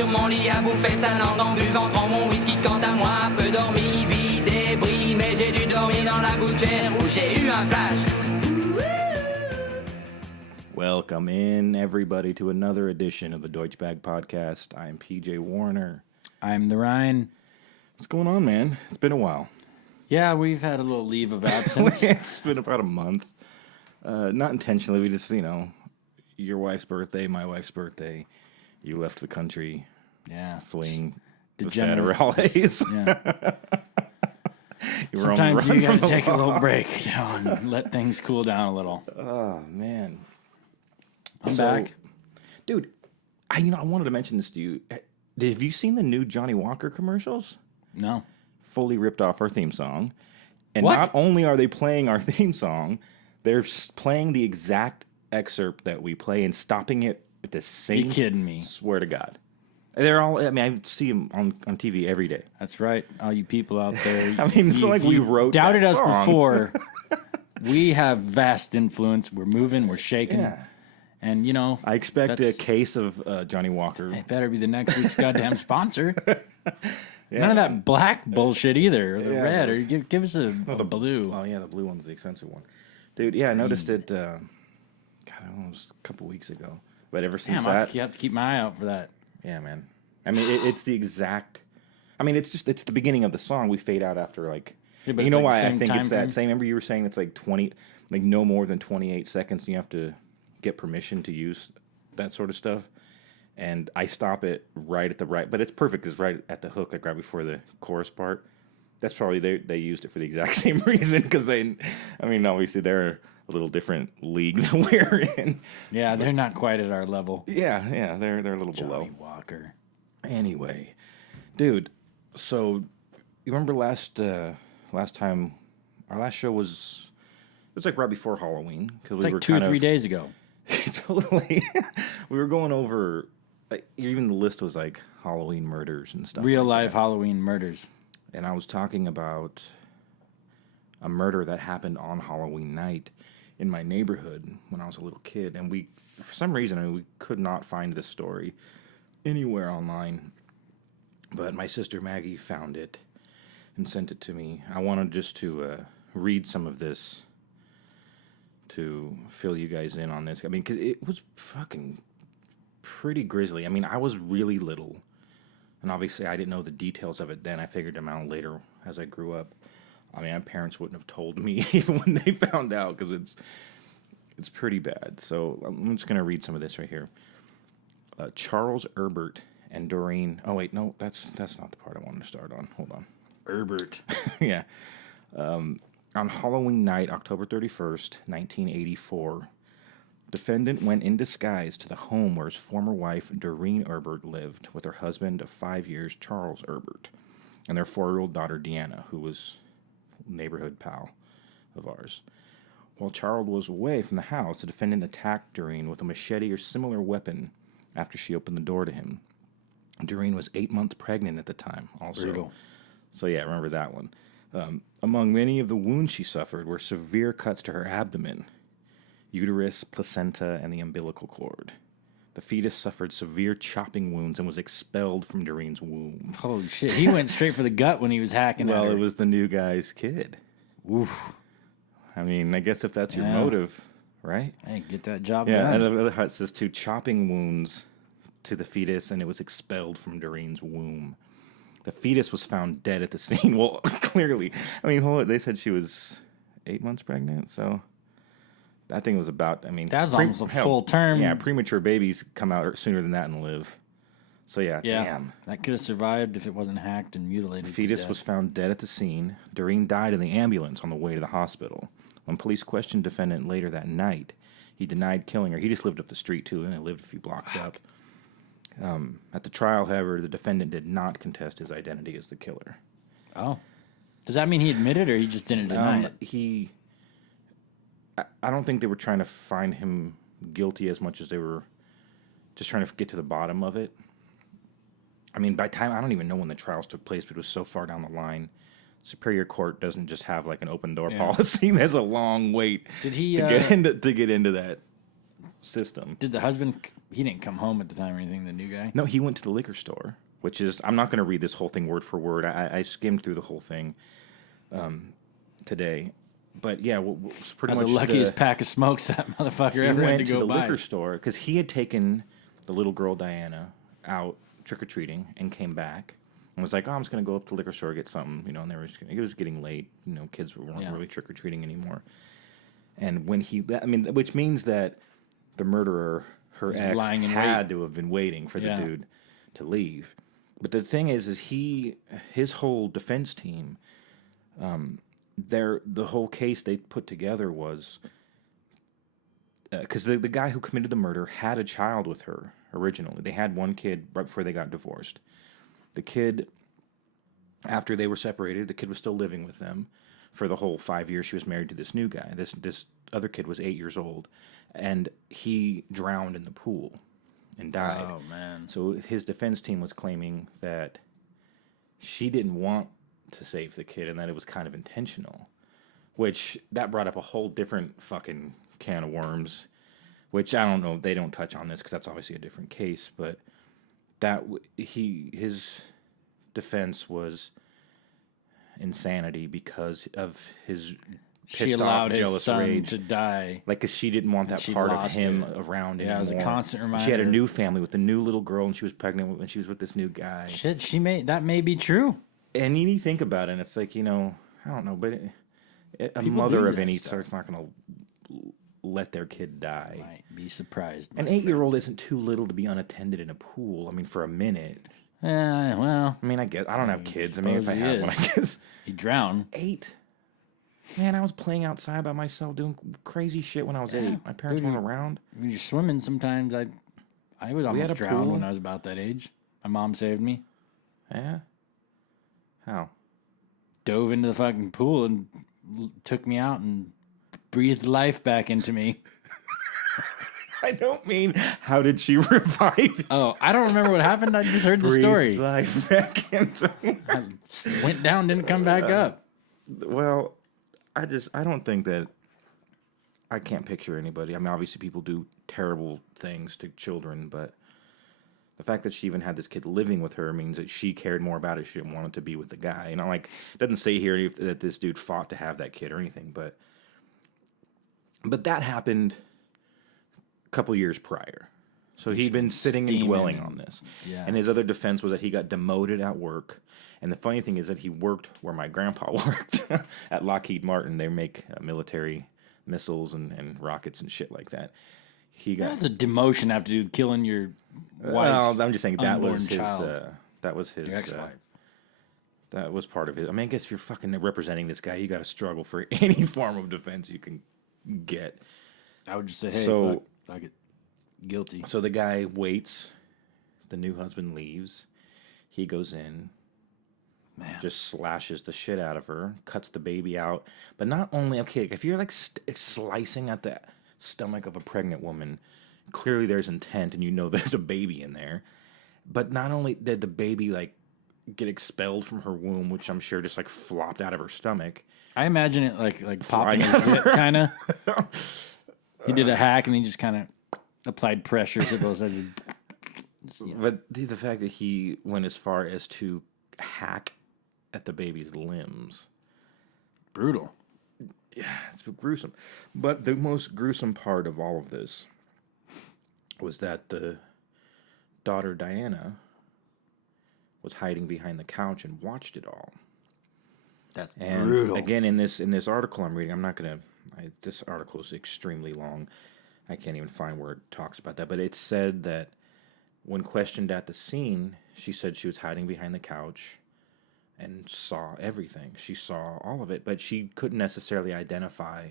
sur mon lit à bouffer sa langue en buvant trop mon whisky. Quant à moi, peu dormi, vie débris, mais j'ai dû dormir dans la gouttière où j'ai eu un flash. Welcome in, everybody, to another edition of the Deutschbag Podcast. I am PJ Warner. I'm the Ryan. What's going on, man? It's been a while. Yeah, we've had a little leave of absence. It's been about a month. Not intentionally. We just, your wife's birthday, my wife's birthday. You left the country. Yeah. Fleeing Degenerate. the holidays. Yeah. Sometimes you got to take a little break, and let things cool down a little. Oh, man. I'm back. Dude, I wanted to mention this to you. Have you seen the new Johnny Walker commercials? No. Fully ripped off our theme song. And What? Not only are they playing our theme song, they're playing the exact excerpt that we play and stopping it at the same... You kidding me? Swear to God. They're all... I see them on TV every day. That's right. All you people out there. It's not like we wrote doubted that us song. before. We have vast influence. We're moving. We're shaking. Yeah. And, I expect a case of Johnny Walker. It better be the next week's goddamn sponsor. Yeah. None of that black bullshit either, or the red, or give us a blue. Oh, yeah, the blue one's the expensive one. Dude, yeah, I noticed it, it was a couple weeks ago. But ever since that... You have to keep my eye out for that. Yeah, man. I mean, it's the exact... it's the beginning of the song. We fade out after, Yeah, you know why I think it's that frame? same... Remember you were saying it's no more than 28 seconds, and you have to get permission to use that sort of stuff. And I stop it right at the right... But it's perfect, because right at the hook, right before the chorus part. That's probably... They used it for the exact same reason, because obviously they're a little different league than we're in. Yeah, they're not quite at our level. Yeah, they're a little below. Johnny Walker. Anyway, dude, so you remember last time our last show was right before Halloween, because we were 2 or 3 days ago. Totally. We were going over even the list was like Halloween murders and stuff. Real like life that. Halloween murders. And I was talking about a murder that happened on Halloween night in my neighborhood when I was a little kid, and for some reason we could not find this story anywhere online, but my sister Maggie found it and sent it to me. I wanted just to read some of this to fill you guys in on this. Because it was fucking pretty grisly. I was really little, and obviously I didn't know the details of it then. I figured them out later as I grew up. My parents wouldn't have told me even when they found out, because it's pretty bad. So I'm just going to read some of this right here. Charles Herbert and Doreen... Oh, wait, no, that's not the part I wanted to start on. Hold on. Herbert. Yeah. On Halloween night, October 31st, 1984, defendant went in disguise to the home where his former wife, Doreen Herbert, lived with her husband of 5 years, Charles Herbert, and their 4-year-old daughter, Deanna, who was a neighborhood pal of ours. While Charles was away from the house, the defendant attacked Doreen with a machete or similar weapon after she opened the door to him. Doreen was 8 months pregnant at the time, also. Brutal. So yeah, remember that one. Among many of the wounds she suffered were severe cuts to her abdomen, uterus, placenta, and the umbilical cord. The fetus suffered severe chopping wounds and was expelled from Doreen's womb. Holy shit, he went straight for the gut when he was hacking at her. Well, it was the new guy's kid. Oof. I guess if that's your motive, right? Hey, get that job Yeah, done. and the other it says 2 chopping wounds to the fetus, and it was expelled from Doreen's womb. The fetus was found dead at the scene. Well, clearly. They said she was 8 months pregnant, so that thing was about, that was almost a full term. Yeah, premature babies come out sooner than that and live. So yeah, damn. That could have survived if it wasn't hacked and mutilated. The fetus was found dead at the scene. Doreen died in the ambulance on the way to the hospital. When police questioned defendant later that night, he denied killing her. He just lived up the street, too, and they lived a few blocks up. At the trial, however, the defendant did not contest his identity as the killer. Oh. Does that mean he admitted, or he just didn't deny it? I don't think they were trying to find him guilty as much as they were just trying to get to the bottom of it. By time, I don't even know when the trials took place, but it was so far down the line. Superior Court doesn't just have an open door policy. There's a long wait Did he to get into that. system. Did the husband? He didn't come home at the time or anything. The new guy. No, he went to the liquor store, which is I'm not going to read this whole thing word for word. I skimmed through the whole thing today, but yeah, was pretty That's much the luckiest pack of smokes that motherfucker ever had to go the buy. liquor store because he had taken the little girl Diana out trick or treating and came back and was like, "Oh, I'm just going to go up to the liquor store get something," you know. And it was getting late, you know, kids weren't really trick or treating anymore. And when which means that the murderer, her ex, had to have been waiting for the dude to leave. But the thing is his whole defense team, the whole case they put together was because the guy who committed the murder had a child with her originally. They had one kid right before they got divorced. The kid, after they were separated, the kid was still living with them for the whole 5 years she was married to this new guy. This other kid was 8 years old, and he drowned in the pool and died. Oh, man. So his defense team was claiming that she didn't want to save the kid and that it was kind of intentional, which that brought up a whole different fucking can of worms, which I don't know. They don't touch on this because that's obviously a different case, but his defense was insanity because of his she allowed his son to die. Like, because she didn't want that part of him around anymore. Yeah, it was a constant reminder. She had a new family with a new little girl, and she was pregnant when she was with this new guy. Shit, that may be true. And you think about it, and it's like, you know, I don't know, but a mother of any sort's not going to let their kid die. Might be surprised. An 8-year-old isn't too little to be unattended in a pool. I mean, for a minute. Well. I mean, I don't have kids. I mean, if I had one, I guess. He'd drown. 8. Man, I was playing outside by myself doing crazy shit when I was 8. My parents weren't around. When you're swimming, sometimes I would almost drown when I was about that age. My mom saved me. Yeah? How? Dove into the fucking pool and took me out and breathed life back into me. I don't mean, how did she revive you? Oh, I don't remember what happened. I just heard the story. Life back into me. I went down, didn't come back up. Well, I don't think that, I can't picture anybody. I mean, obviously people do terrible things to children, but the fact that she even had this kid living with her means that she cared more about it. She didn't want it to be with the guy. You know, like, it doesn't say here that this dude fought to have that kid or anything, but that happened a couple years prior. So he'd been sitting and dwelling on this. Yeah. And his other defense was that he got demoted at work. And the funny thing is that he worked where my grandpa worked, at Lockheed Martin. They make military missiles and rockets and shit like that. That's a demotion after killing your wife. Well, I'm just saying that was his. Child. That was his. Your ex-wife. That was part of it. I mean, I guess if you're fucking representing this guy, you got to struggle for any form of defense you can get. I would just say, hey, I get guilty. So the guy waits. The new husband leaves. He goes in. Man. Just slashes the shit out of her. Cuts the baby out. But not only, okay, if you're like slicing at the stomach of a pregnant woman, clearly there's intent and you know there's a baby in there. But not only did the baby like get expelled from her womb, which I'm sure just like flopped out of her stomach. I imagine it like popping his zit, kind of. He did a hack and he just kind of applied pressure to those edges. But the fact that he went as far as to hack at the baby's limbs. Brutal. Yeah, it's gruesome. But the most gruesome part of all of this was that the daughter Diana was hiding behind the couch and watched it all. That's brutal. Again, in this article I'm reading, I'm not going to... This article is extremely long. I can't even find where it talks about that. But it said that when questioned at the scene, she said she was hiding behind the couch and saw everything. She saw all of it, but she couldn't necessarily identify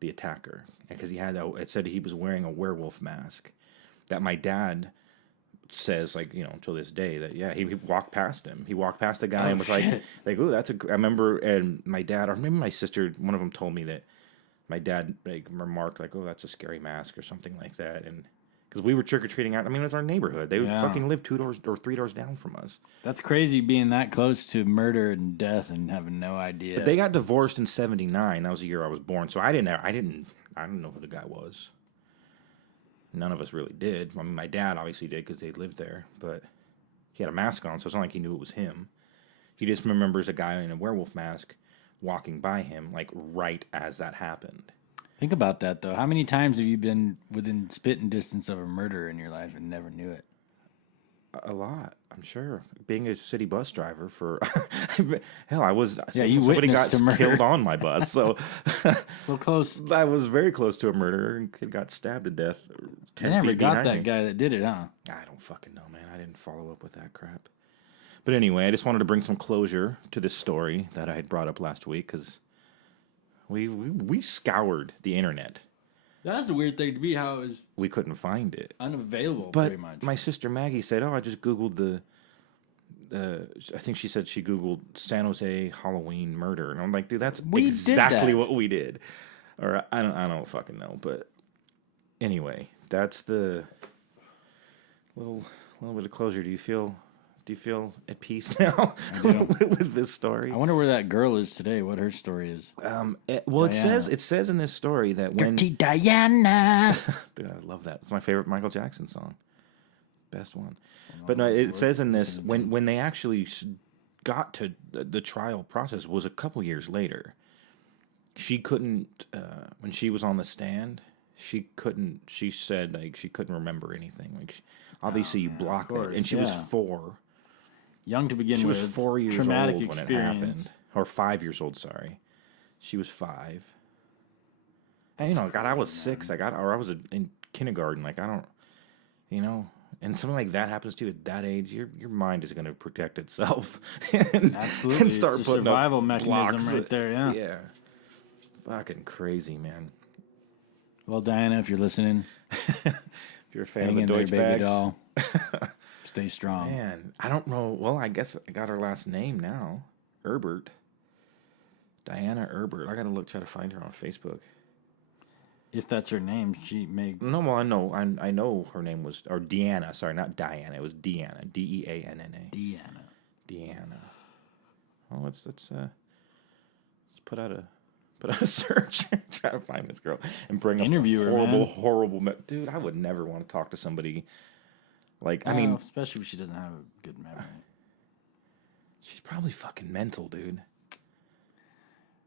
the attacker because it said he was wearing a werewolf mask. That my dad says, like, you know, until this day, that he walked past him. He walked past the guy and was like, oh, that's I remember, and my dad, or maybe my sister, one of them told me that my dad like remarked like, oh, that's a scary mask or something like that, and because we were trick-or-treating out. I mean, it was our neighborhood. They fucking lived 2 doors or 3 doors down from us. That's crazy being that close to murder and death and having no idea. But they got divorced in '79. That was the year I was born. So I didn't know who the guy was. None of us really did. I mean, my dad obviously did because they lived there, but he had a mask on, so it's not like he knew it was him. He just remembers a guy in a werewolf mask walking by him, like, right as that happened. Think about that, though. How many times have you been within spitting distance of a murder in your life and never knew it? A lot, I'm sure. Being a city bus driver for... hell, I was... Yeah, you somebody got witnessed a murder. killed on my bus, so... Real close. I was very close to a murder and kid got stabbed to death 10 I never feet got behind that me. guy that did it, huh? I don't fucking know, man. I didn't follow up with that crap. But anyway, I just wanted to bring some closure to this story that I had brought up last week because we scoured the internet. That's a weird thing to me, how it was We couldn't find it. unavailable, But pretty much. my sister Maggie said, "Oh, I just Googled I think she said she Googled San Jose Halloween murder." And I'm like, dude, that's We did exactly that. what we did. Or I don't fucking know. But anyway, that's the little bit of closure. Do you feel at peace now with this story? I wonder where that girl is today, what her story is. It says in this story that when Dirty Diana. dude, I love that. It's my favorite Michael Jackson song. Best one. But no, it says in this when they actually got to the trial process was a couple years later. She couldn't when she was on the stand. She said like she couldn't remember anything. Like obviously you blocked it, and she was 4. Young to begin She with. was 4 years traumatic old experience. when it happened, or 5 years old. Sorry, she was 5. And God, I was 6. I was in kindergarten. Like I don't, and something like that happens to you at that age. Your mind is going to protect itself and start It's a putting survival up mechanism blocks. right there. Yeah. Yeah, fucking crazy, man. Well, Diana, if you're listening, If you're a fan hang in of the there, baby Deutschbags, doll. Stay strong. man, I don't know. Well, I guess I got her last name now, Herbert. Diana Herbert. I gotta try to find her on Facebook. If that's her name, she may. No, well, I know her name was, or Deanna. Sorry, not Diana. It was Deanna. Deanna. Deanna. Deanna. Well, let's put out a search, try to find this girl, and bring up Interview her, horrible. Dude, I would never want to talk to somebody. Like, I mean, especially if she doesn't have a good memory. she's probably fucking mental, dude.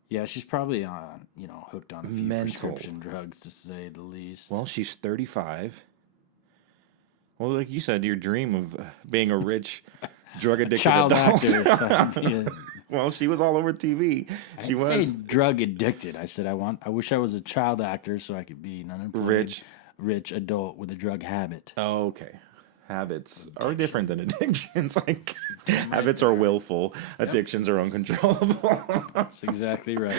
Yeah, she's probably on, hooked on a few Mental. prescription drugs, to say the least. Well, she's 35. Well, like you said, your dream of being a rich, drug addicted child adult. actor. Yeah. Well, she was all over TV. She I'd was say drug addicted. I said I wish I was a child actor so I could be an unemployed rich adult with a drug habit. Oh, okay. Habits are different than addictions. Like habits are willful, addictions are uncontrollable. That's exactly right.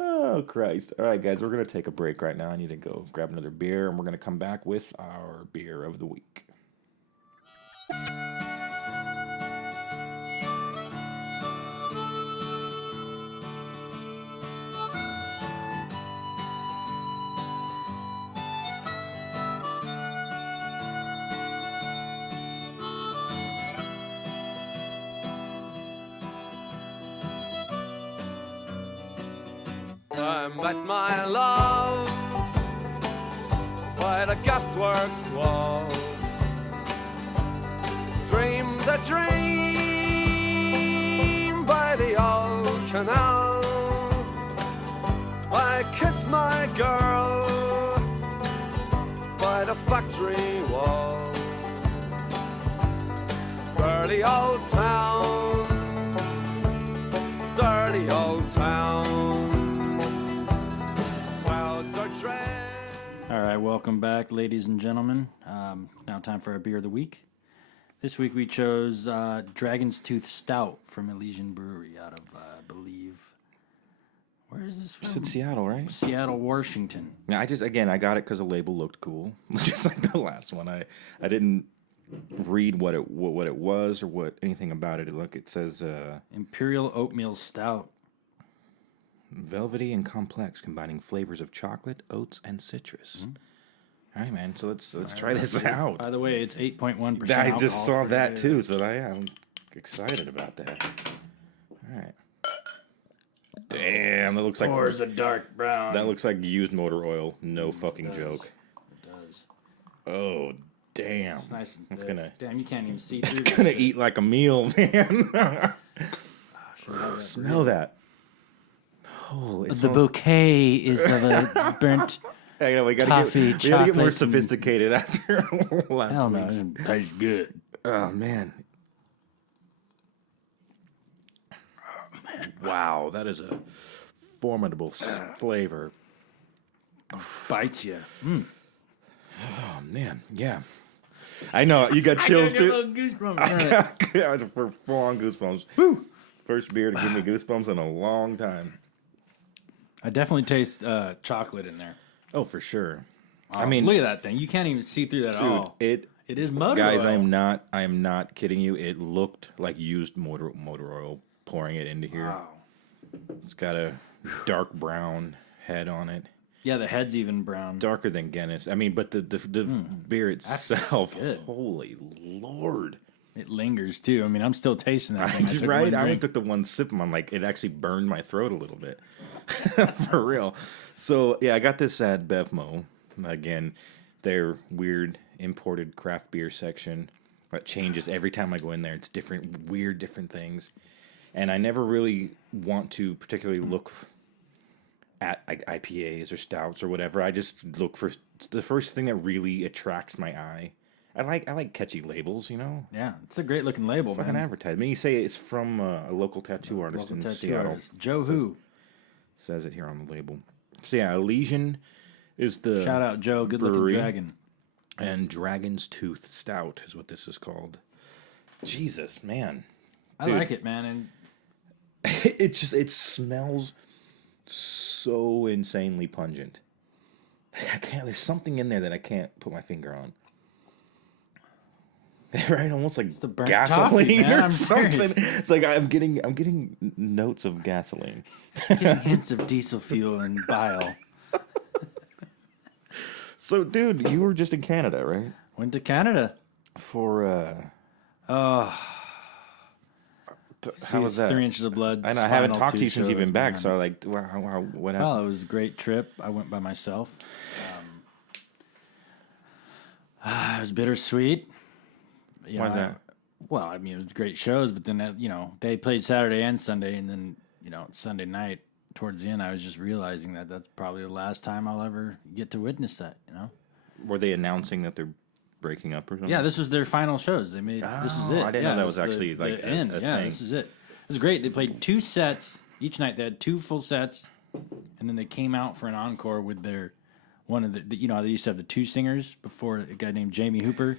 Oh Christ! All right, guys, we're gonna take a break right now. I need to go grab another beer, and we're gonna come back with our beer of the week. I met my love by the gasworks wall. Dreamed a dream by the old canal. I kissed my girl by the factory wall. Dirty old town, dirty old town. All right, welcome back, ladies and gentlemen. Now time for our beer of the week. This week we chose Dragon's Tooth Stout from Elysian Brewery out of, I believe, where is this from? It's in Seattle, right? Seattle, Washington. Yeah, I got it because the label looked cool, just like the last one. I didn't read what it was or anything about it. Look, it says Imperial Oatmeal Stout. velvety and complex, combining flavors of chocolate, oats, and citrus. All right, man. So let's try this out. By the way, it's 8.1%. I just alcohol saw for that today. too, so I'm excited about that. All right. Damn, that looks like Pours a dark brown. that looks like used motor oil. No fucking joke. It does. Oh, damn. It's nice and It's thick. gonna. Damn, you can't even see through. It's gonna eat like a meal, man. Smell that. Holy. The bouquet is of a burnt. I know, we toffee, gotta get more chocolate, sophisticated after last Hell no, week's. it tastes good. Oh man. Wow, that is a formidable flavor. Bites you. Oh man, yeah. I know you got chills too. For full-on goosebumps. Woo! First beer to give me goosebumps in a long time. I definitely taste chocolate in there. Oh, for sure. Oh, I mean, look at that thing. You can't even see through that at dude, all. it is motor guys. oil. I am not kidding you. It looked like used motor oil pouring it into here. Wow. It's got a dark brown head on it. Yeah, the head's even brown. Darker than Guinness. I mean, but the beer itself, good. holy Lord. It lingers too. I mean, I'm still tasting that thing. I took Right? one I only drink. took the one sip and I'm like, it actually burned my throat a little bit. For real. So, yeah, I got this at Bevmo. Again, their weird imported craft beer section that changes every time I go in there. It's different, weird, different things. And I never really want to particularly look at like IPAs or stouts or whatever. I just look for the first thing that really attracts my eye. I like catchy labels, you know. Yeah, it's a great looking label, Fucking man. advertisement. You say it's from a local tattoo artist Local in tattoo Seattle. artist. Joe Who. Says it here on the label. So yeah, Elysian is the Shout out Joe, good looking brewery, dragon. and Dragon's Tooth Stout is what this is called. Jesus, man, I Dude. like it, man. And it smells so insanely pungent. I can't. There's something in there that I can't put my finger on. Right, almost like the burnt gasoline toffee, man. or I'm something. serious. It's like I'm getting notes of gasoline. getting hints of diesel fuel and bile. So, dude, you were just in Canada, right? Went to Canada. For Oh, how was that? 3 Inches of Blood. I know I haven't final talked to two you since you've been shows, back, man. so like, what happened? Well, it was a great trip. I went by myself. It was bittersweet. You Why is know, that? Well, I mean, it was great shows, but then, they played Saturday and Sunday, and then, Sunday night, towards the end, I was just realizing that that's probably the last time I'll ever get to witness that, Were they announcing that they're breaking up or something? Yeah, this was their final shows. They made, this is Oh, it. I didn't Yeah, know that it was the- actually, the like, a end. Yeah, thing. this is it. It was great. They played 2 sets each night. They had 2 full sets, and then they came out for an encore with their one of the they used to have the 2 singers before, a guy named Jamie Hooper,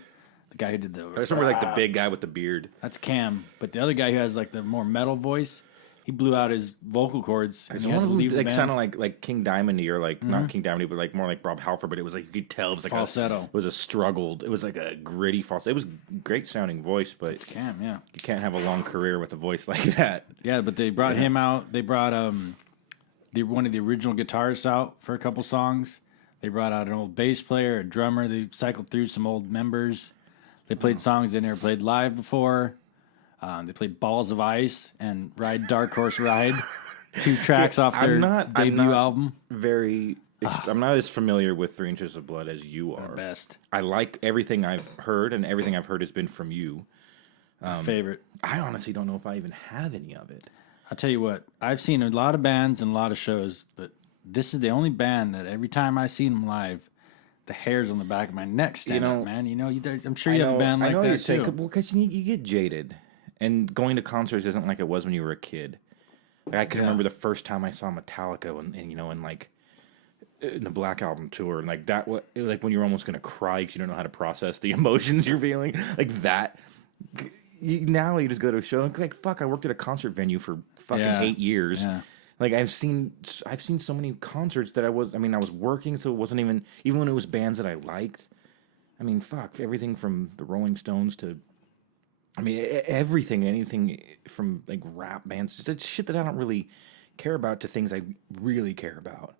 the guy who did the. I just remember like the big guy with the beard. That's Cam, but the other guy who has like the more metal voice, he blew out his vocal cords. And Is he one had of to them leave the like band. sounded like King Diamondy or like not King Diamondy, but like more like Rob Halford. But it was like you could tell it was like Falsetto. It was a struggled. It was like a gritty falsetto. It was great sounding voice, but It's Cam, yeah. you can't have a long career with a voice like that. Yeah, but they brought him out. They brought one of the original guitarists out for a couple songs. They brought out an old bass player, a drummer. They cycled through some old members. They played songs they never played live before. They played Balls of Ice and Ride Dark Horse Ride, 2 tracks off their debut album. I'm not as familiar with 3 Inches of Blood as you are. Best. I like everything I've heard, and everything I've heard has been from you. Favorite. I honestly don't know if I even have any of it. I'll tell you what, I've seen a lot of bands and a lot of shows, but this is the only band that every time I see them live, the hairs on the back of my neck stand up, man. I'm sure you have a band like that too. Well, because you get jaded, and going to concerts isn't like it was when you were a kid. Like, I can remember the first time I saw Metallica, and like in the Black Album tour, and like that, like when you're almost gonna cry because you don't know how to process the emotions you're feeling, like that. Now you just go to a show and like, fuck, I worked at a concert venue for fucking 8 years. Yeah. Like I've seen so many concerts that I was working, so it wasn't even when it was bands that I liked. I mean, fuck, everything from the Rolling Stones to, I mean, anything from like rap bands, just it's shit that I don't really care about to things I really care about.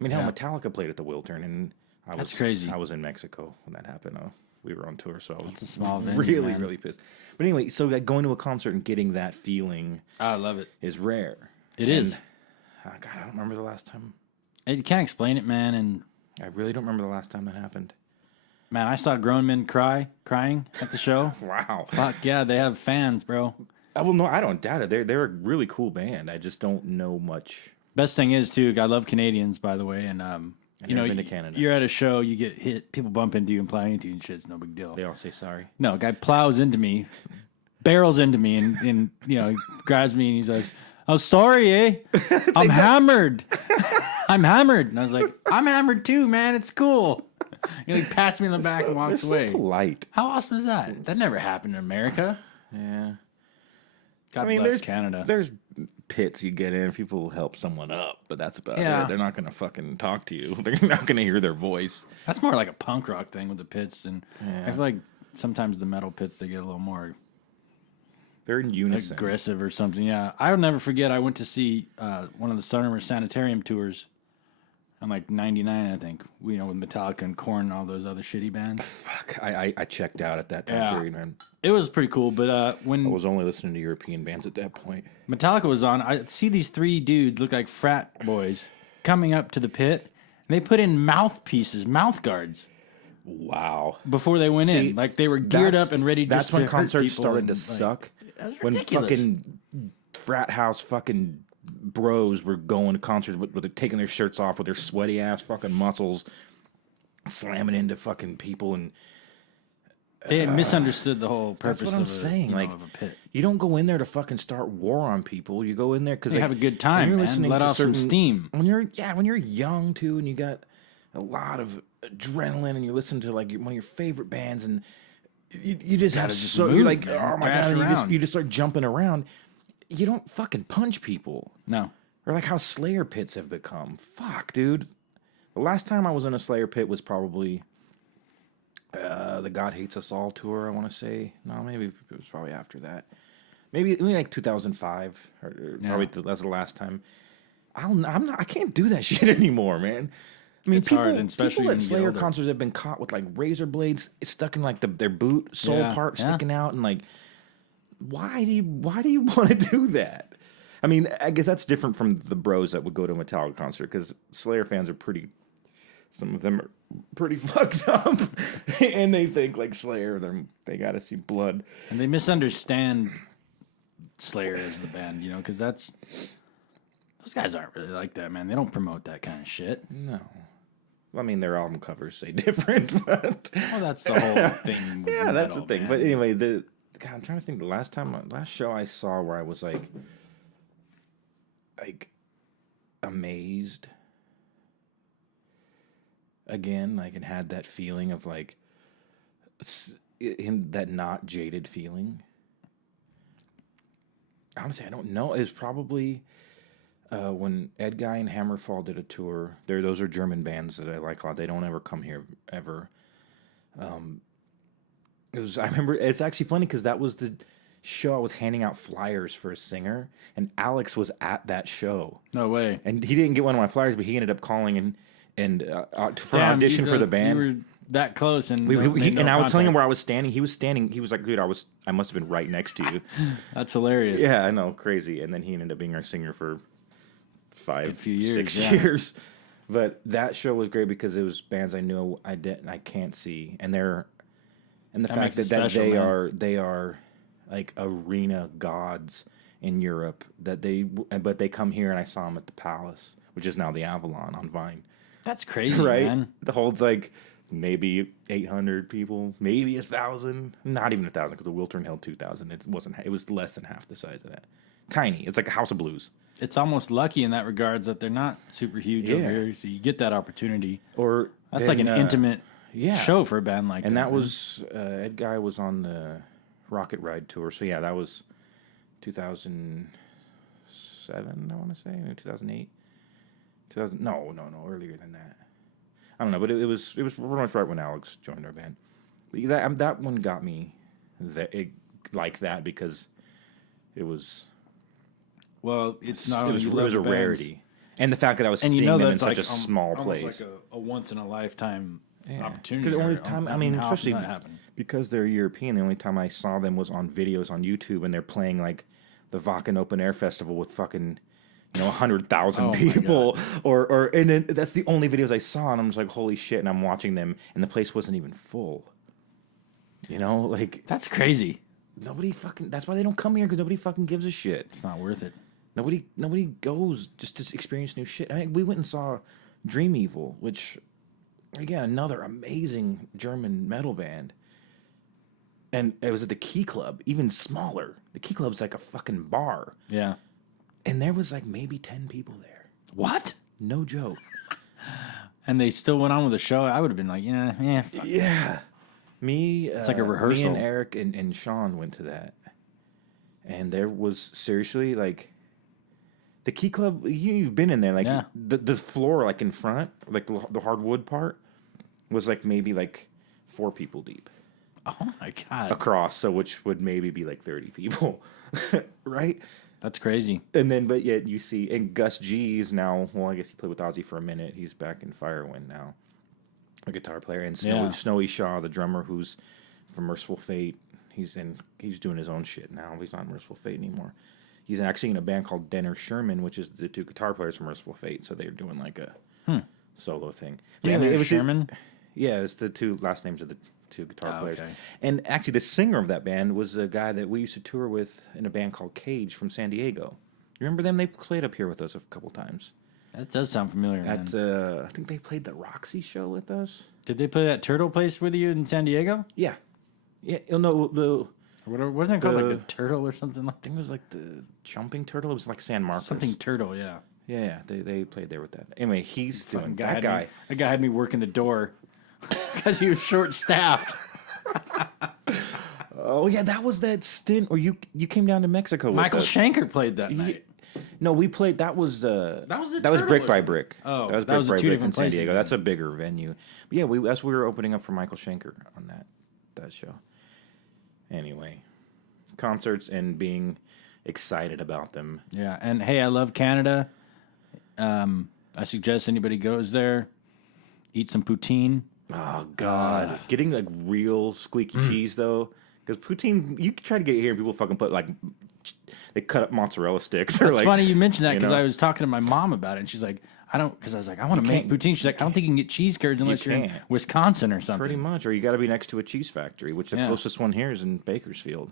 I mean, how Metallica played at the Wiltern, and That's crazy. I was in Mexico when that happened. We were on tour, so I was a small venue, really, man. really pissed. But anyway, so like going to a concert and getting that feeling I love it. is rare. It is. God, I don't remember the last time. And you can't explain it, man. And I really don't remember the last time that happened. Man, I saw grown men crying at the show. Wow. Fuck yeah, they have fans, bro. Well, no, I don't doubt it. They're a really cool band. I just don't know much. Best thing is too, I love Canadians, by the way, and you know, been to Canada. you're at a show, you get hit, people bump into you and plow into you and shit. It's no big deal. They all say sorry. No, a guy plows into me, barrels into me, and you know, he grabs me and he says, "Oh, sorry, eh? I'm hammered. I'm hammered." And I was like, "I'm hammered too, man. It's cool." You know, he pats me in the back and walks They're away. so polite. How awesome is that? That never happened in America. Yeah. God bless Canada. There's pits you get in. People help someone up, but that's about Yeah. it. They're not going to fucking talk to you. They're not going to hear their voice. That's more like a punk rock thing with the pits, and I feel like sometimes the metal pits they get a little more They're in unison. aggressive or something. Yeah, I'll never forget. I went to see one of the Summer Sanitarium tours in like '99, I think. You know, with Metallica and Korn and all those other shitty bands. Fuck, I checked out at that time period, man. It was pretty cool, but I when was only listening to European bands at that point. Metallica was on, I see these three dudes look like frat boys coming up to the pit, and they put in mouthpieces, mouth guards. Wow. Before they went in, like they were geared up and ready. That's just when to hurt concerts people started and, to like, suck. That was When ridiculous. fucking frat house fucking bros were going to concerts with they're taking their shirts off with their sweaty ass fucking muscles, slamming into fucking people, and They had misunderstood the whole purpose. that's what I'm of saying. You know, Like, of a pit. you don't go in there to fucking start war on people. You go in there because You have a good time, man. Let off some steam. When you're young too, and you got a lot of adrenaline, and you listen to like one of your favorite bands, and you just have just so move, you're like, man. oh my Thrash god, around. you just start jumping around. You don't fucking punch people. No. Or like how Slayer pits have become. Fuck, dude. The last time I was in a Slayer pit was probably the God Hates Us All tour, I want to say. No, maybe it was probably after that. Maybe like 2005. Or probably that's the last time. I can't do that shit anymore, man. I mean, It's hard, and especially people when at you get Slayer older. concerts have been caught with like razor blades stuck in like their boot sole Yeah, part yeah. sticking out, and like, why do you want to do that? I mean, I guess that's different from the bros that would go to a Metallica concert, because Slayer fans are some of them are pretty fucked up, and they think like Slayer, they got to see blood. And they misunderstand Slayer as the band, you know, because those guys aren't really like that, man. They don't promote that kind of shit. No. I mean, their album covers say different, but Well, that's the whole thing. With yeah, that's metal, the thing. man. But anyway, God, I'm trying to think. The last show I saw where I was like amazed again, like, and had that feeling of like that not jaded feeling. Honestly, I don't know. It's probably when Ed Guy and Hammerfall did a tour. Those are German bands that I like a lot. They don't ever come here ever. I remember, it's actually funny because that was the show I was handing out flyers for a singer, and Alex was at that show. No way. And he didn't get one of my flyers, but he ended up calling and for an audition for the band. You were that close, and And I was telling him where I was standing. He was standing. He was like, "Dude, I must have been right next to you." That's hilarious. Yeah, I know, crazy. And then he ended up being our singer for A few years, 6 yeah. years. But that show was great because it was bands I knew I can't see, and the That fact makes it that special, man. they are like arena gods in Europe. But they come here, and I saw them at the Palace, which is now the Avalon on Vine. That's crazy, Right? man. The holds like maybe 800 people, maybe 1,000. Not even 1,000, because the Wiltern held 2,000. It was less than half the size of that. Tiny. It's like a House of Blues. It's almost lucky in that regards that they're not super huge over here, so you get that opportunity. Or That's like an intimate yeah. show for a band like And that. that man. was Ed Guy was on the Rocket Ride tour. So yeah, that was 2007. I want to say, maybe 2008. 2000. No, earlier than that. I don't know, but it was pretty much right when Alex joined our band. That one got me like that because it was. Well, it's not It only was, you it love was a the bands, rarity, and the fact that I was and seeing you know them in that's such like a small almost place. like a once in a lifetime Yeah. opportunity. 'Cause the only or- time, how often especially that happen? because they're European, the only time I saw them was on videos on YouTube, and they're playing like the Wacken Open Air Festival with fucking 100,000 Oh my people, and then that's the only videos I saw, and I'm just like, holy shit! And I'm watching them, and the place wasn't even full. Like That's crazy. nobody fucking. That's why they don't come here, because nobody fucking gives a shit. It's not worth it. Nobody goes just to experience new shit. I mean, we went and saw Dream Evil, which, again, another amazing German metal band. And it was at the Key Club, even smaller. The Key Club's like a fucking bar. Yeah. And there was like maybe 10 people there. What? No joke. And they still went on with the show. I would have been like, yeah. Fuck. Yeah. It's like a rehearsal. Me and Eric and Sean went to that. And there was seriously like the Key Club, you've been in there. Like the floor, like in front, like the hardwood part, was like maybe like 4 people deep. Oh my God. Across, so which would maybe be like 30 people. Right? That's crazy. And then, but yet you see, and Gus G is now, well, I guess he played with Ozzy for a minute. He's back in Firewind now, a guitar player. And Snowy Shaw, the drummer who's from Merciful Fate, he's doing his own shit now. He's not in Merciful Fate anymore. He's actually in a band called Denner Sherman, which is the 2 guitar players from Merciful Fate. So they're doing like a solo thing. Denner Sherman? Yeah, it's the 2 last names of the 2 guitar players. Okay. And actually, the singer of that band was a guy that we used to tour with in a band called Cage from San Diego. You remember them? They played up here with us a couple times. That does sound familiar, man. I think they played the Roxy show with us. Did they play that Turtle place with you in San Diego? Yeah. Yeah, no, Wasn't it called like the Turtle or something like I think it was like the Jumping Turtle. It was like San Marcos. something Turtle, yeah. Yeah, they played there with that. Anyway, he's doing That that guy. That guy had me working the door because he was short-staffed. Oh yeah, that was that stint, or you came down to Mexico. Michael with us. Schenker played that night. No, we played. That was Turtle Brick or by something? Brick. Oh, that was that Brick was by two Brick in different San places Diego. then. That's a bigger venue. But yeah, we were opening up for Michael Schenker on that show. Anyway, concerts and being excited about them. Yeah, and hey, I love Canada. I suggest anybody goes there, eat some poutine. Oh God, getting like real squeaky cheese though, because poutine, you try to get it here and people fucking put like they cut up mozzarella sticks. It's like, funny you mentioned that because know? I was talking to my mom about it, and she's like, because I was like, I want to make poutine. She's like, I don't think you can get cheese curds unless you're in can't. Wisconsin or something. Pretty much, or you got to be next to a cheese factory, which the closest one here is in Bakersfield.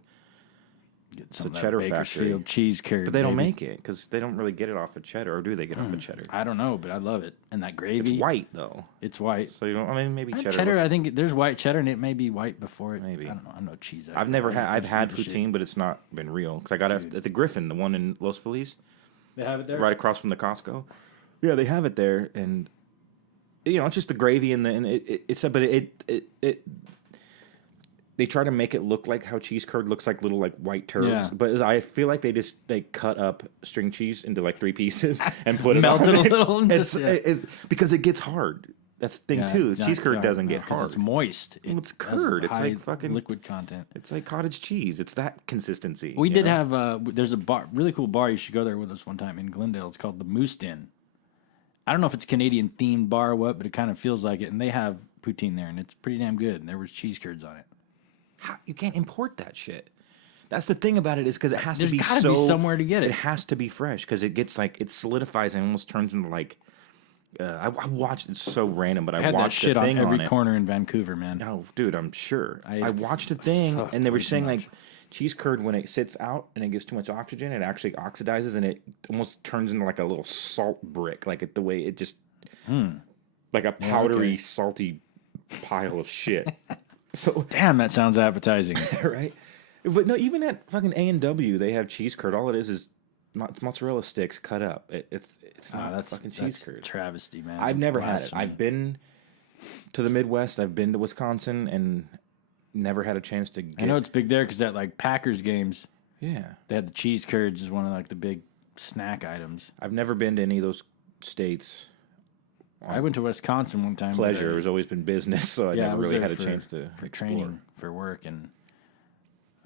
Get some a of that cheddar Bakersfield factory. cheese curd. But they don't baby. make it because they don't really get it off of cheddar, or do they get it off of cheddar? I don't know, but I love it. And that gravy. It's white though, It's white. so you don't. I mean, maybe cheddar. Cheddar, looks- I think there's white cheddar, and it may be white before it. Maybe. I don't know. I'm no cheese. I've never had. I've had poutine. poutine, but it's not been real because I got it at the Griffin, the one in Los Feliz, They have it there. right across from the Costco. Yeah, they have it there, and it's just the gravy and they try to make it look like how cheese curd looks like little like white turds, Yeah. but I feel like they cut up string cheese into like 3 pieces and put it Melt on it a it. little and It's, just- because it gets hard. That's the thing Yeah, too. it's not Cheese curd hard. doesn't No, get 'cause hard. It's moist. Well, it's has curd. It's high like fucking liquid content. It's like cottage cheese. It's that consistency. We you did know? have there's a bar, really cool bar. You should go there with us one time in Glendale. It's called the Moose Den. I don't know if it's a Canadian themed bar or what, but it kind of feels like it. And they have poutine there, and it's pretty damn good. And there was cheese curds on it. You can't import that shit. That's the thing about it is because it has There's to be gotta be somewhere to get it. It has to be fresh because it gets like it solidifies and almost turns into like. I watched it's so random, but I I had that watched shit a on thing every on it. corner in Vancouver, man. Oh, dude, I'm sure. I I watched a thing, fucked and they were way too saying much. like cheese curd when it sits out and it gets too much oxygen, it actually oxidizes and it almost turns into like a little salt brick, like the way it just like a powdery, okay. salty pile of shit. So Damn, that sounds appetizing. right, but no, even at fucking A&W, they have cheese curd. All it is mozzarella sticks cut up. It's not That's fucking cheese that's curd. travesty, man. I've That's never had it. blasphemy. I've been to the Midwest. I've been to Wisconsin and never had a chance to get. I know it's big there because at like Packers games, Yeah, they have the cheese curds as one of like the big snack items. I've never been to any of those states. I went to Wisconsin one time. but Pleasure has always been business, so I Yeah, I never was really there had a for- chance to for explore. training for work, and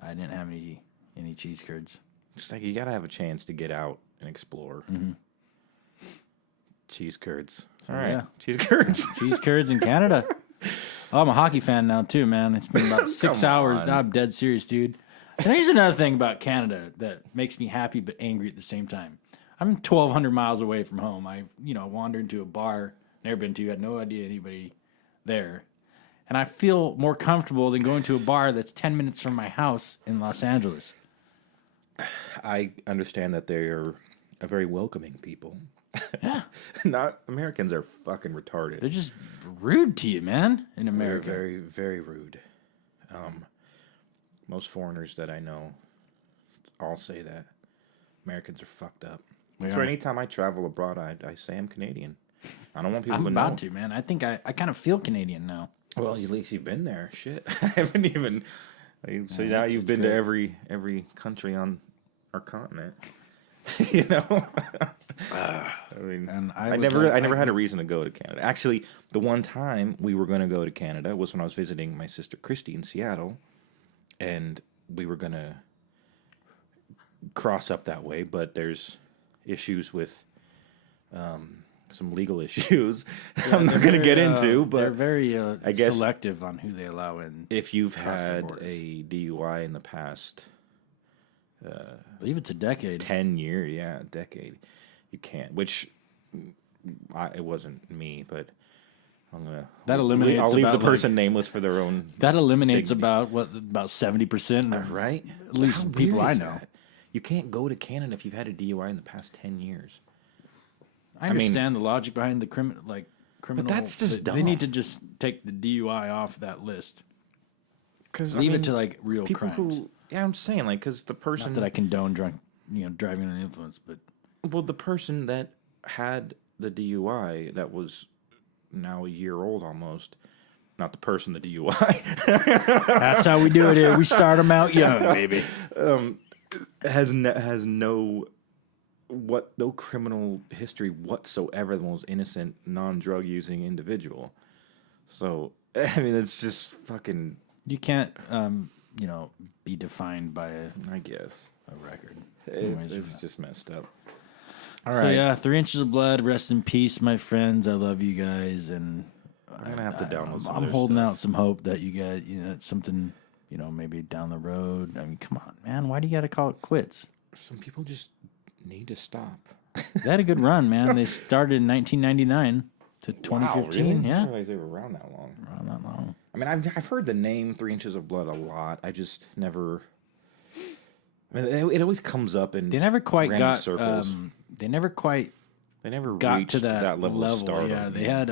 I didn't have any cheese curds. It's like you gotta have a chance to get out and explore. Cheese curds. All right, yeah. cheese curds. Cheese curds in Canada. Oh, I'm a hockey fan now too, man. It's been about 6 Come hours. on. I'm dead serious, dude. And here's another thing about Canada that makes me happy but angry at the same time. I'm 1,200 miles away from home. I wandered into a bar, never been to, had no idea anybody there. And I feel more comfortable than going to a bar that's 10 minutes from my house in Los Angeles. I understand that they are a very welcoming people. Yeah. Not Americans are fucking retarded. They're just rude to you, man, in They're America. very, very rude. Most foreigners that I know all say that. Americans are fucked up. So anytime I travel abroad, I say I'm Canadian. I don't want people I'm to know. about to, man. I think I kind of feel Canadian now. Well, at least you've been there. Shit. I haven't even... So now you've been to every country on our continent. You know? I mean, And I never had a reason to go to Canada. Actually, the one time we were going to go to Canada was when I was visiting my sister Christy in Seattle, and we were going to cross up that way, but there's issues with some legal issues I'm not going to get into, but they're very I guess selective on who they allow in. if you've across the had borders. a DUI in the past I believe it's a decade. 10 year, yeah, a decade, you can't. Which it wasn't me, but I'm gonna. That eliminates. I'll leave the about, like- person nameless for their own. That eliminates dignity. about 70% of Right? at least How people weird I is know. that? You can't go to Canada if you've had a DUI in the past 10 years. I understand the logic behind the criminal. that's just They need to dumb. just take the DUI off that list. Because Leave it to like real people crimes. who. Yeah, I'm saying because the person Not that I condone drunk, driving under the influence, but Well, the person that had the DUI that was now a year old almost, not the person, the DUI, that's how we do it here. We start them out young, baby. has no criminal history whatsoever. The most innocent, non-drug using individual. So I mean, it's just fucking. You can't, be defined by I guess a record. it's just messed up. All So right, yeah, 3 Inches of Blood. Rest in peace, my friends. I love you guys, and I'm gonna have to download some. I'm other holding stuff. out some hope that you get, something, maybe down the road. I mean, come on, man. Why do you got to call it quits? Some people just need to stop. They had a good run, man. They started in 1999 to 2015. Wow, really? I Yeah, didn't realize they were around that long. around that long. I mean, I've heard the name 3 Inches of Blood a lot. I just never. I mean, it always comes up in. They never quite random got. circles. They never quite They never got reached to that level of stardom. Yeah, they had.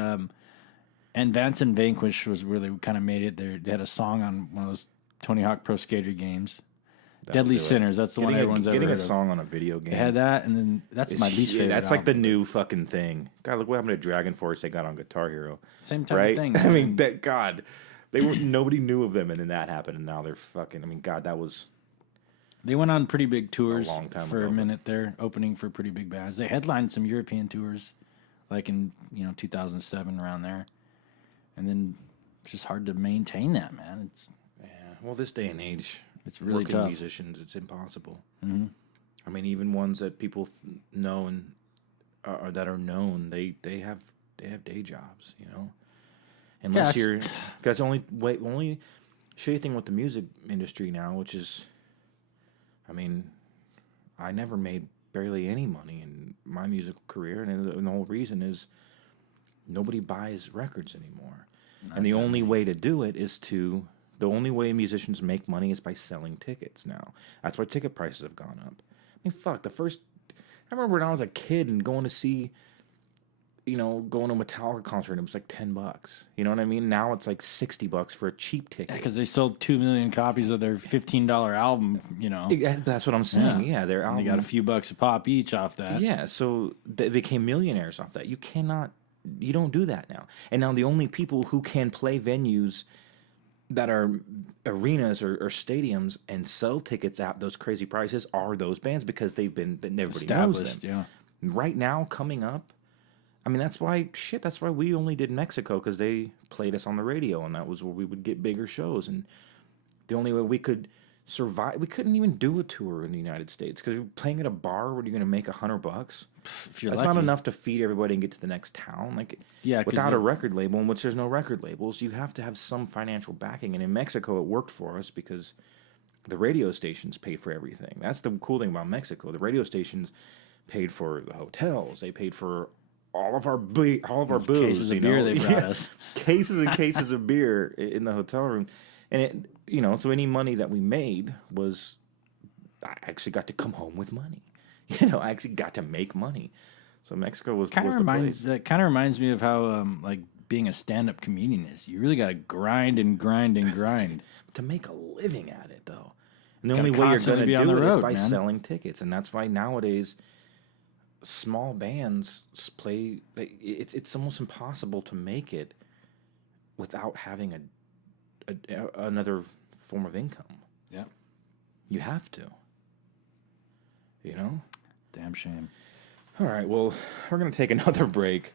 And Vance and Vanquish was where they kind of made it. They had a song on one of those Tony Hawk Pro Skater games. That'll Deadly do it. Sinners. That's the one everyone's ever getting heard a of. song on a video game. They had that, and then that's my least favorite. That's like the album. new fucking thing. God, look what happened to Dragon Force. They got on Guitar Hero. Same type Right? of thing. I mean, they were nobody knew of them, and then that happened, and now they're fucking. I mean, God, that was. They went on pretty big tours long time for ago, a but- minute there, opening for pretty big bands. They headlined some European tours, like in 2007 around there, and then it's just hard to maintain that, man. Yeah. Well, this day and age, It's really working tough. musicians, it's impossible. Mm-hmm. I mean, even ones that people know and that are known, they have day jobs, Unless Yeah, you're, that's the only shitty thing with the music industry now, which is, I mean, I never made barely any money in my musical career, and the whole reason is nobody buys records anymore, and the only way to do it is to. The only way musicians make money is by selling tickets now. That's why ticket prices have gone up. I mean, fuck, I remember when I was a kid and going to see, going to a Metallica concert, and it was like $10. You know what I mean? Now it's like $60 for a cheap ticket. Because they sold 2 million copies of their $15 album, That's what I'm saying. Yeah, their And album. they got a few bucks a pop each off that. Yeah, so they became millionaires off that. You don't do that now. And now the only people who can play venues that are arenas or stadiums and sell tickets at those crazy prices are those bands because everybody knows them. Established, yeah. Right now, coming up, I mean, that's why we only did Mexico, because they played us on the radio, and that was where we would get bigger shows. And the only way we could survive, we couldn't even do a tour in the United States, because playing at a bar where you're going to make $100, If you're that's lucky. not enough to feed everybody and get to the next town. Like, Yeah, 'cause without the- a record label, in which there's no record labels, you have to have some financial backing. And in Mexico, it worked for us because the radio stations pay for everything. That's the cool thing about Mexico. The radio stations paid for the hotels. They paid for all of our booze. Cases of beer they brought us. Cases and cases of beer in the hotel room, and it, so any money that we made was, I actually got to come home with money. I actually got to make money. So Mexico was Kind of reminds me of how like being a stand-up comedian is. You really got to grind and grind and grind to make a living at it, though. And the Gotta only way you're going to constantly be on do the it is road, by man. selling tickets, and that's why nowadays small bands play. It's almost impossible to make it without having another form of income. Yeah. You have to. Damn shame. All right, well, we're going to take another break.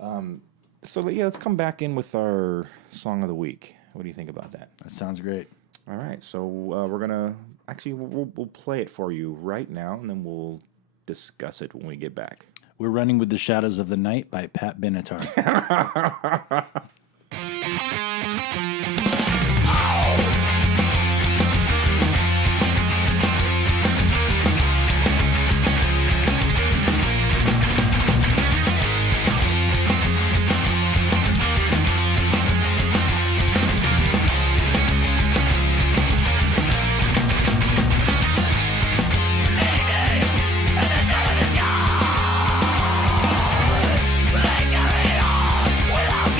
Let's come back in with our song of the week. What do you think about that? That sounds great. All right, so we're going to... Actually, we'll play it for you right now, and then we'll discuss it when we get back. We're Running with the Shadows of the Night by Pat Benatar. Without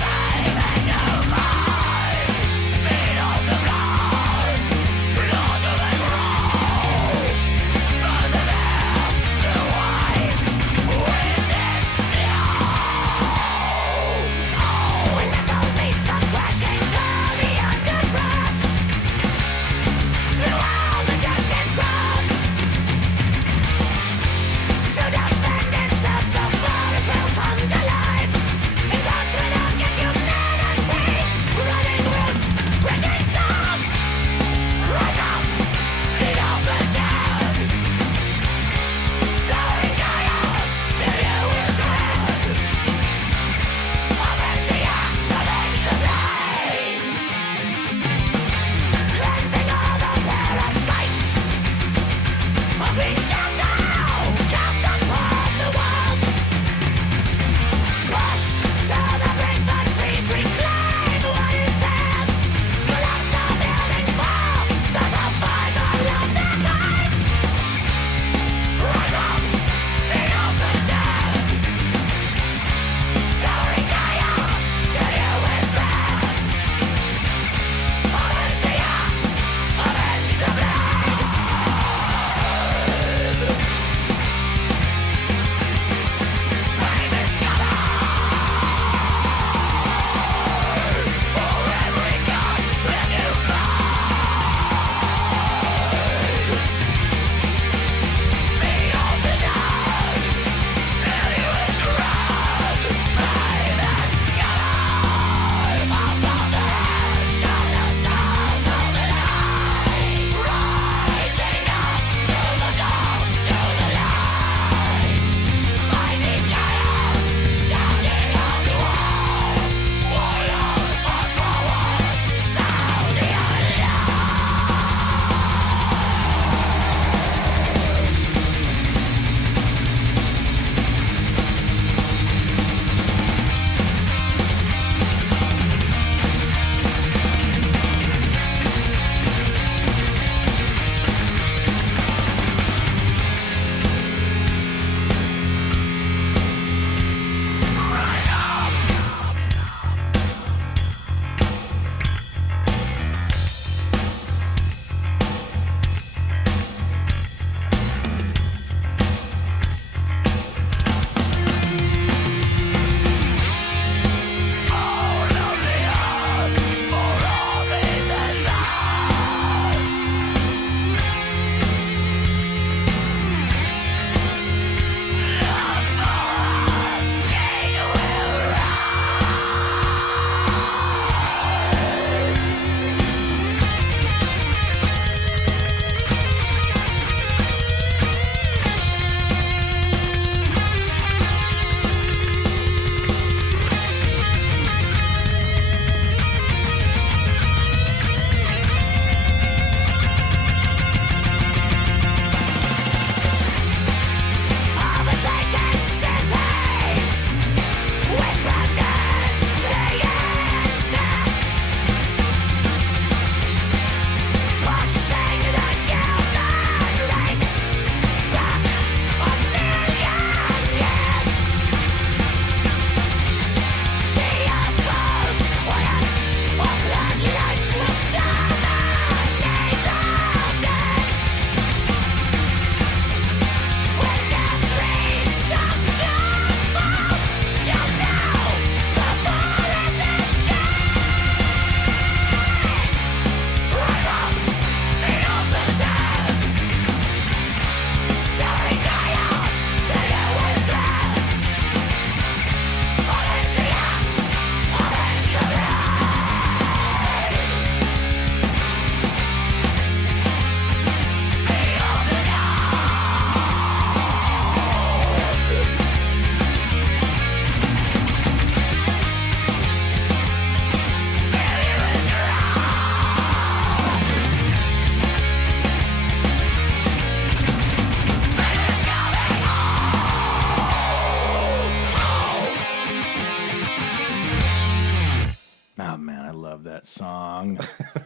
that song.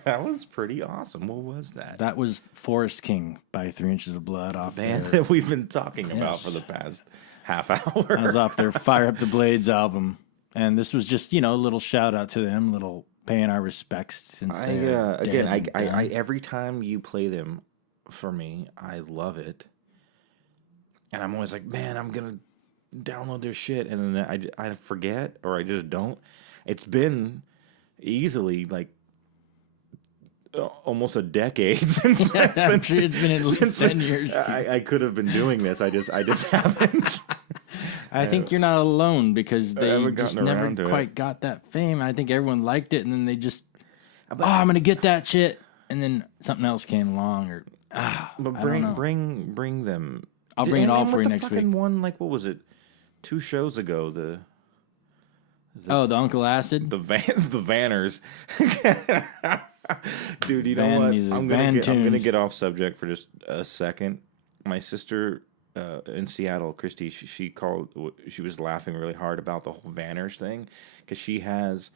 That was pretty awesome. What was that? That was Forest King by 3 Inches of Blood off Band their, that we've been talking about Yes. for the past half hour. that was off their Fire Up the Blades album. And this was just, a little shout out to them, little paying our respects since they're dead and I done. every time you play them for me, I love it. And I'm always like, man, I'm going to download their shit. And then I forget or I just don't. It's been easily like almost a decade since I'm sure it's been at least 10 years. I could have been doing this. I just haven't. I think you're not alone because they haven't just gotten never around to it. quite got that fame. I think everyone liked it, and then they just, I'm gonna get that shit, and then something else came along, or But I don't bring know. bring them. I'll bring it all and for what you the next fucking week. One, like, what was it? 2 shows ago, the Oh, the Uncle Acid. the Vanners. Dude, you know Van what? music, I'm van gonna tunes. get off subject for just a second. My sister in Seattle, Christy, she was laughing really hard about the whole Vanners thing because she has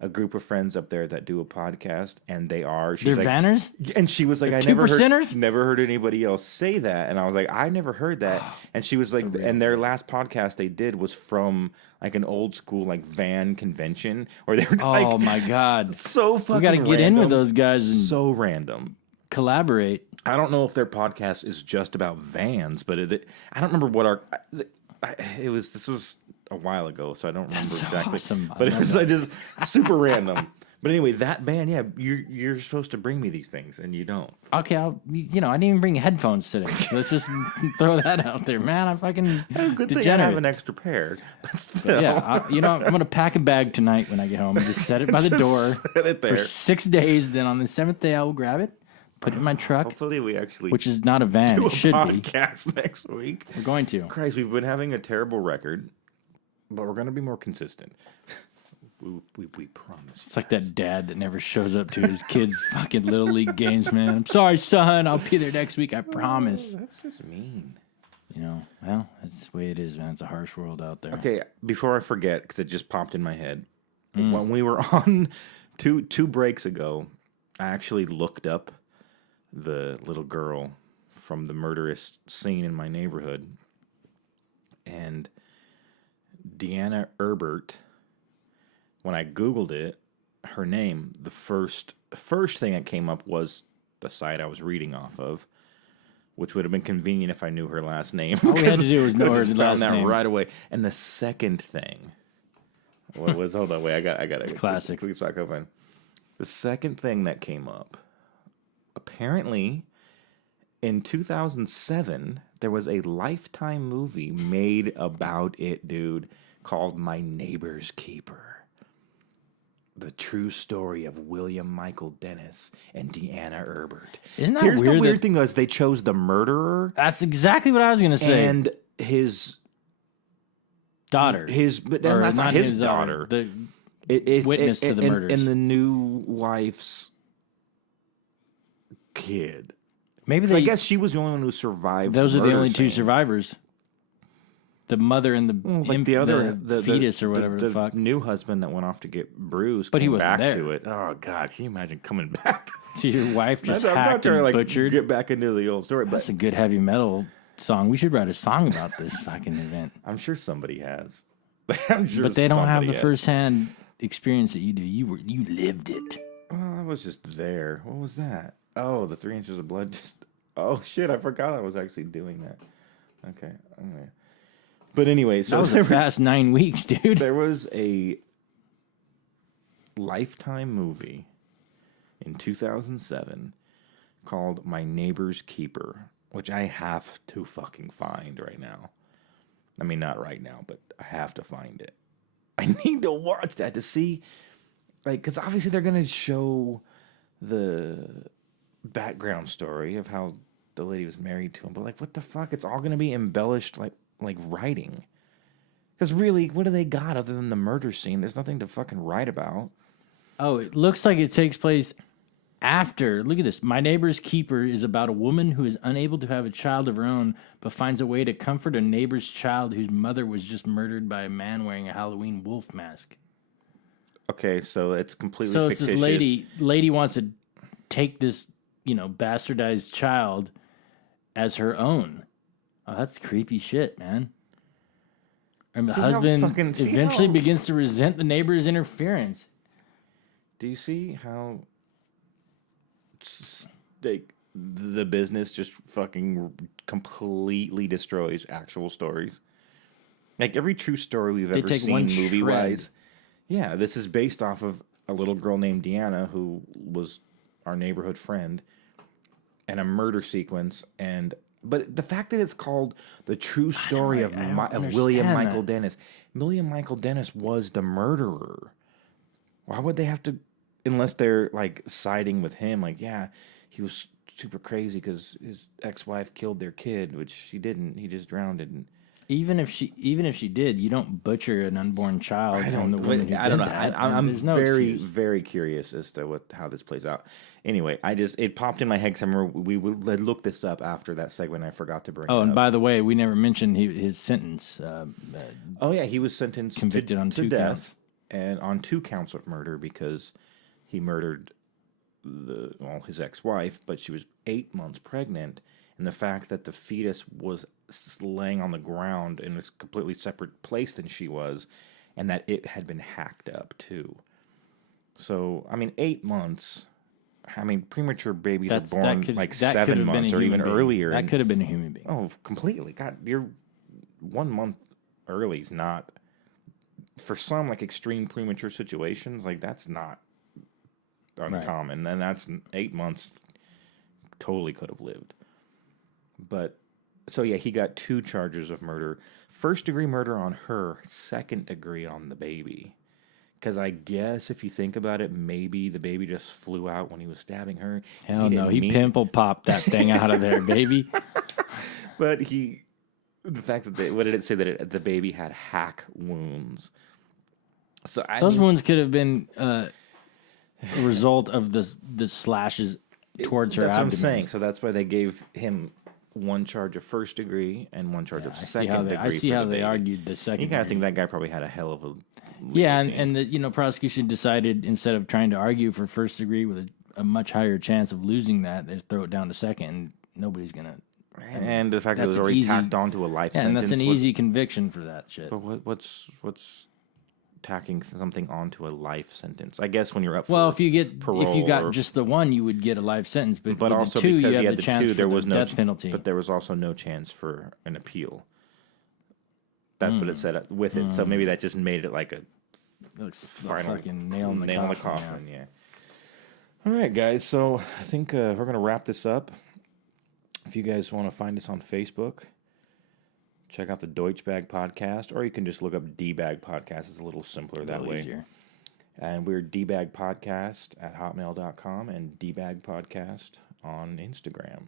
a group of friends up there that do a podcast, and They're she's like, Vanners? and she was like, They're I two percenters? never heard anybody else say that. And I was like, I never heard that. And she was like, and their last podcast they did was from like an old school like van convention where they were Oh like, my God. so fucking We got to get in with random, those guys and so random. collaborate. I don't know if their podcast is just about vans, but I don't remember what this was a while ago, so I don't remember so exactly. awesome. I But it love was that. like, just super random. But anyway, that band, yeah, you're supposed to bring me these things, and you don't. Okay, I didn't even bring headphones today. So let's just throw that out there, man. I'm fucking Good thing I degenerate. have an extra pair. But still, Yeah, I'm gonna pack a bag tonight when I get home. Just set it by the Just door set it there. for 6 days. Then on the 7th day, I will grab it, put it in my truck, Hopefully, we actually which is not a van. do a It should be. podcast next week. We're going to. Christ, we've been having a terrible record, but we're going to be more consistent. We promise. It's like that dad that never shows up to his kids' fucking little league games, man. I'm sorry, son. I'll be there next week. I promise. That's just mean. Well, that's the way it is, man. It's a harsh world out there. Okay, before I forget, because it just popped in my head, when we were on two breaks ago, I actually looked up the little girl from the murderous scene in my neighborhood, and Deanna Erbert. When I Googled it, her name, the first thing that came up was the site I was reading off of, which would have been convenient if I knew her last name. All we had to do was know I her just last found that name. right away. And the second thing, what was? Hold on, wait, I got it. Classic. Please back open. The second thing that came up, apparently, in 2007, there was a Lifetime movie made about it, dude, called My Neighbor's Keeper. The true story of William Michael Dennis and Deanna Erbert. Isn't that Here's weird the weird that- thing is they chose the murderer That's exactly what I was gonna say. and his daughter, but or that's not his daughter. The It- witness to the murders. and the new wife's kid. maybe So I they. guess she was the only one who survived. Those are the murder only two scene. survivors. The mother and the, Like the other, the fetus or whatever the fuck. new husband that went off to get Bruce, But he came wasn't back there. to it. Oh God, can you imagine coming back? So your wife just I'm not hacked trying to and like butchered. get back into the old story, That's but a good heavy metal song. We should write a song about this fucking event. I'm sure somebody has. I'm sure But they don't have somebody the has. firsthand experience that you do. You lived it. Well, I was just there. What was that? Oh, the 3 inches of blood. Oh shit! I forgot I was actually doing that. Okay. But anyway, so That was there a fast 9 weeks, dude. there was a Lifetime movie in 2007 called My Neighbor's Keeper, which I have to fucking find right now. I mean, not right now, but I have to find it. I need to watch that to see, like, because obviously they're going to show the background story of how the lady was married to him, but like, what the fuck? It's all going to be embellished, like writing. Because really, what do they got other than the murder scene? There's nothing to fucking write about. Oh, it looks like it takes place after. Look at this. My Neighbor's Keeper is about a woman who is unable to have a child of her own, but finds a way to comfort a neighbor's child whose mother was just murdered by a man wearing a Halloween wolf mask. Okay, so it's completely So it's fictitious. this lady wants to take this, bastardized child as her own. Oh, that's creepy shit, man. And the husband eventually begins to resent the neighbor's interference. Do you see how like the business just fucking completely destroys actual stories? Like every true story we've ever seen movie-wise. Yeah, this is based off of a little girl named Deanna who was our neighborhood friend and a murder sequence. But the fact that it's called The True Story of William Michael Dennis. William Michael Dennis was the murderer. Why would they have to, unless they're like siding with him, like, yeah, he was super crazy because his ex-wife killed their kid, which she didn't. He just drowned it. And even if she did, you don't butcher an unborn child. I don't know. I'm very, very curious as to how this plays out. Anyway, it popped in my head because I remember we looked this up after that segment. I forgot to bring it up. Oh, and by the way, we never mentioned his sentence. He was sentenced convicted on 2 death counts. And on 2 counts of murder because he murdered his ex-wife, but she was 8 months pregnant, and the fact that the fetus was laying on the ground in a completely separate place than she was, and that it had been hacked up too. So, 8 months. Premature babies are born 7 months or even earlier. That could have been a human being. Oh, completely. God, you're 1 month early is not, for some extreme premature situations, that's not uncommon. Right. And that's 8 months totally could have lived. But, so yeah, he got 2 charges of murder. 1st-degree murder on her, 2nd-degree on the baby. Because I guess if you think about it, maybe the baby just flew out when he was stabbing her. Hell no, he pimple popped that thing out of there, baby. But the fact that what did it say that the baby had hack wounds? So those wounds could have been a result of the slashes towards her abdomen. That's what I'm saying. So that's why they gave him 1 charge of 1st degree and 1 charge of 2nd degree. I see how they argued the 2nd. You kind of think that guy probably had a hell of a and the prosecution decided instead of trying to argue for 1st degree with a much higher chance of losing that, they throw it down to 2nd, and nobody's gonna. And the fact that it was already tacked onto a life sentence. And that's an easy conviction for that shit. But what's tacking something onto a life sentence? I guess when you're up for if you got just the 1, you would get a life sentence. But also the 2, because you he have had the chance 2, there was no death penalty. But there was also no chance for an appeal. That's what it said with it. So maybe that just made it like a final fucking nail in the coffin. Yeah. All right, guys. So I think we're going to wrap this up. If you guys want to find us on Facebook, check out the Deutschbag Podcast, or you can just look up D-Bag Podcast. It's a little simpler that way. Easier. And we're D-Bag Podcast at hotmail.com and D-Bag Podcast on Instagram.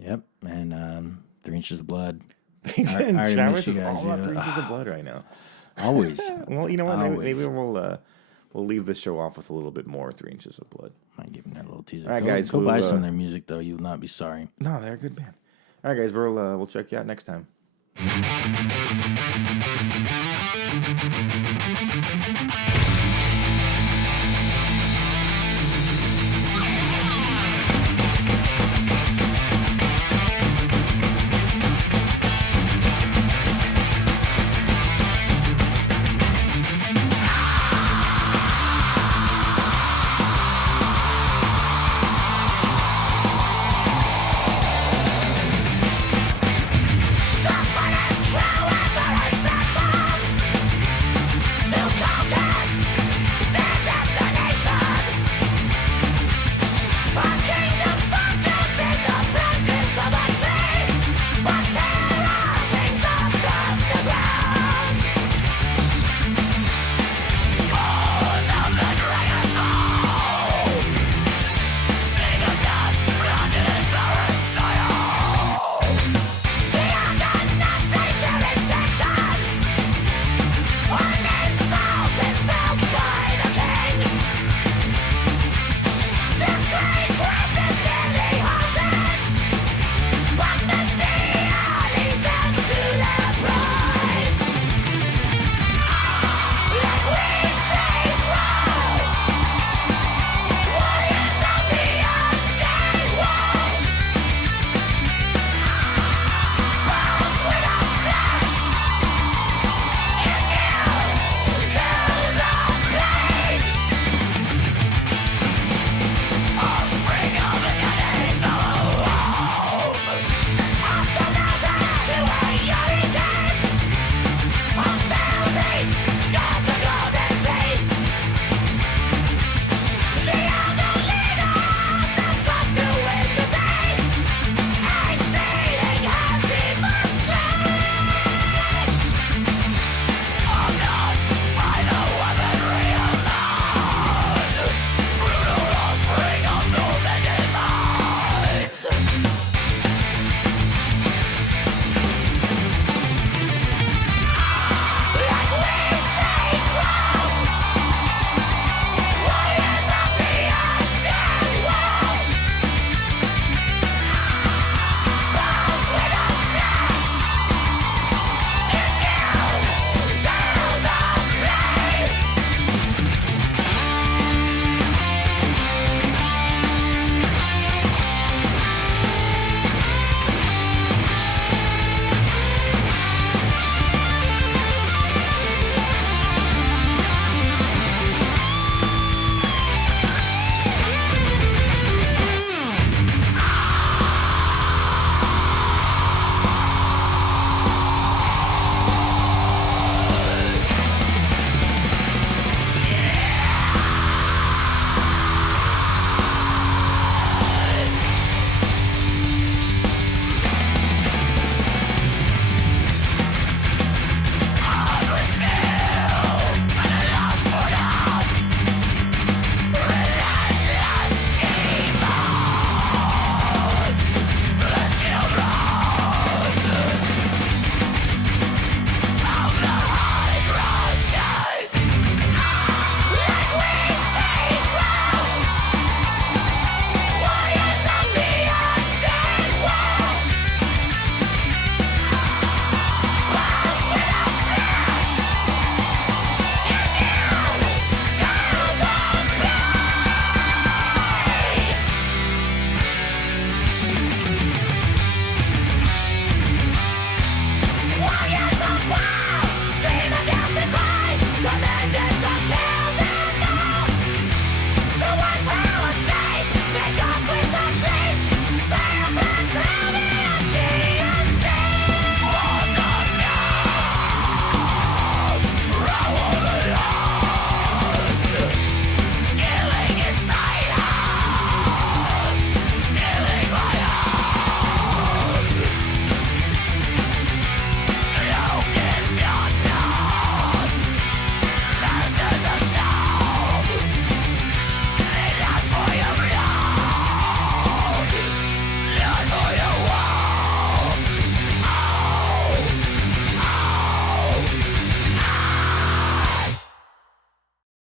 Yep. And 3 inches of blood. Travis is all about 3 inches of blood right now. Always. Well, you know what? Maybe we'll leave the show off with a little bit more 3 inches of blood. Might give him that little teaser. All right, guys. Go buy some of their music, though. You will not be sorry. No, they're a good band. All right, guys. We'll check you out next time.